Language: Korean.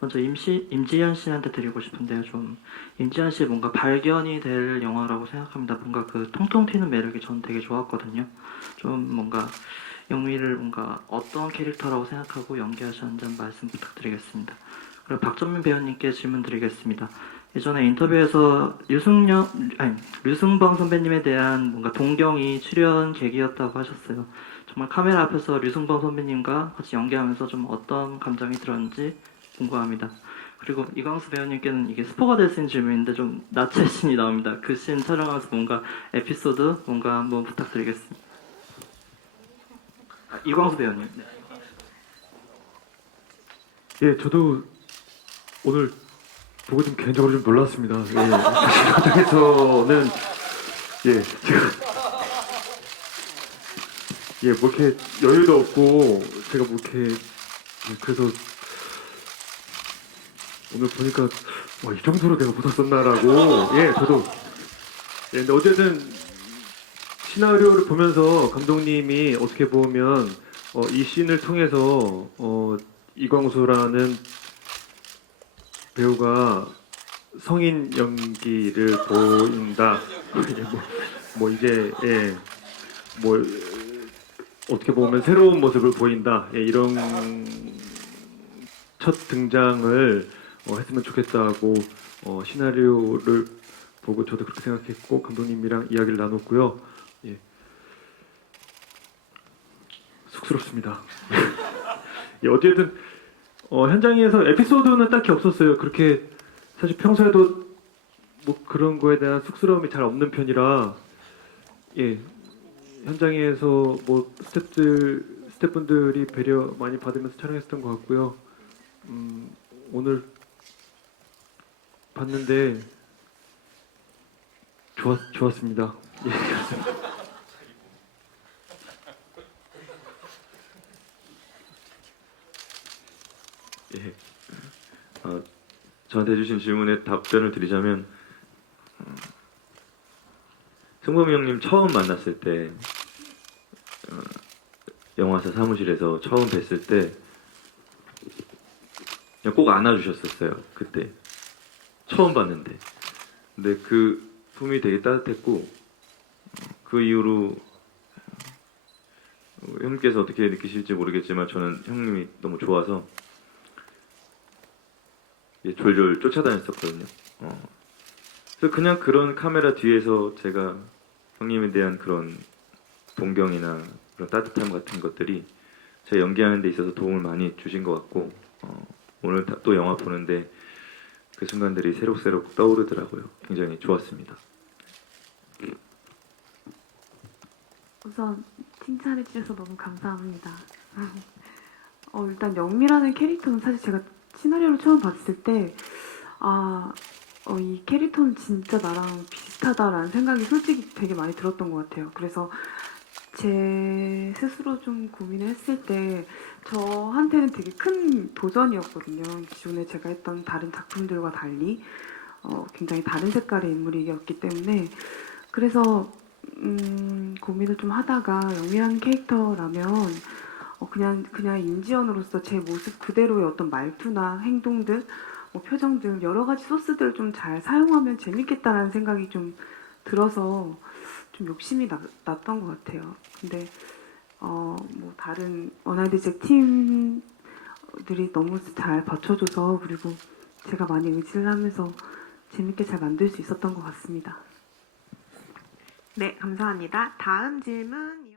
먼저 임시 임지현 씨한테 드리고 싶은데요. 좀 임지현 씨 뭔가 발견이 될 영화라고 생각합니다. 뭔가 그 통통 튀는 매력이 전 되게 좋았거든요. 좀 뭔가 영미를 뭔가 어떤 캐릭터라고 생각하고 연기하셨는지 한 말씀 부탁드리겠습니다. 그리고 박전민 배우님께 질문 드리겠습니다. 예전에 인터뷰에서 류승영 아니 류승범 선배님에 대한 뭔가 동경이 출연 계기였다고 하셨어요. 정말 카메라 앞에서 류승범 선배님과 같이 연기하면서 좀 어떤 감정이 들었는지 궁금합니다. 그리고 이광수 배우님께는 이게 스포가 될 수 질문인데 좀 나체 씬이 나옵니다. 그 씬 촬영하면서 뭔가 에피소드 뭔가 한번 부탁드리겠습니다. 아, 이광수 배우님. 네. 예, 저도 오늘 보고 좀 개인적으로 좀 놀랐습니다. 예, 현장에서는 예, 제가 예, 뭐 이렇게 여유도 없고 제가 뭐 이렇게 예, 그래서 오늘 보니까 와, 이 정도로 내가 못했었나라고 예, 저도 예, 근데 어쨌든 시나리오를 보면서 감독님이 어떻게 보면 어, 이 씬을 통해서 어, 이광수라는 배우가 성인 연기를 보인다. 뭐, 뭐 이제 예, 뭐 어떻게 보면 새로운 모습을 보인다. 예, 이런 첫 등장을 어, 했으면 좋겠다고 어, 시나리오를 보고 저도 그렇게 생각했고 감독님이랑 이야기를 나눴고요. 예. 쑥스럽습니다. 예, 어쨌든 어, 현장에서 에피소드는 딱히 없었어요. 그렇게 사실 평소에도 뭐 그런 거에 대한 쑥스러움이 잘 없는 편이라 예 현장에서 뭐 스태프들 스태프분들이 배려 많이 받으면서 촬영했었던 것 같고요. 음, 오늘 봤는데 좋았 좋았습니다. 예, 그렇습니다. 예. 어, 저한테 해주신 질문에 답변을 드리자면 음, 승범이 형님 처음 만났을 때 어, 영화사 사무실에서 처음 뵀을 때 그냥 꼭 안아주셨었어요 그때 처음 봤는데 근데 그 품이 되게 따뜻했고 어, 그 이후로 어, 형님께서 어떻게 느끼실지 모르겠지만 저는 형님이 너무 좋아서 예, 졸졸 쫓아다녔었거든요. 어. 그래서 그냥 그런 카메라 뒤에서 제가 형님에 대한 그런 동경이나 그런 따뜻함 같은 것들이 제 연기하는 데 있어서 도움을 많이 주신 것 같고 어, 오늘 다- 또 영화 보는데 그 순간들이 새록새록 떠오르더라고요. 굉장히 좋았습니다. 우선 칭찬해 주셔서 너무 감사합니다. 어, 일단 영미라는 캐릭터는 사실 제가 시나리오를 처음 봤을 때, 아, 어, 이 캐릭터는 진짜 나랑 비슷하다라는 생각이 솔직히 되게 많이 들었던 것 같아요. 그래서 제 스스로 좀 고민을 했을 때, 저한테는 되게 큰 도전이었거든요. 기존에 제가 했던 다른 작품들과 달리, 어, 굉장히 다른 색깔의 인물이었기 때문에, 그래서 음, 고민을 좀 하다가 영미라는 캐릭터라면 어, 그냥 그냥 임지연으로서 제 모습 그대로의 어떤 말투나 행동들, 뭐 표정들 여러 가지 소스들을 좀 잘 사용하면 재밌겠다라는 생각이 좀 들어서 좀 욕심이 나, 났던 것 같아요. 근데 어, 뭐 다른 원아이드잭 팀들이 너무 잘 받쳐줘서 그리고 제가 많이 의지를 하면서 재밌게 잘 만들 수 있었던 것 같습니다. 네, 감사합니다. 다음 질문.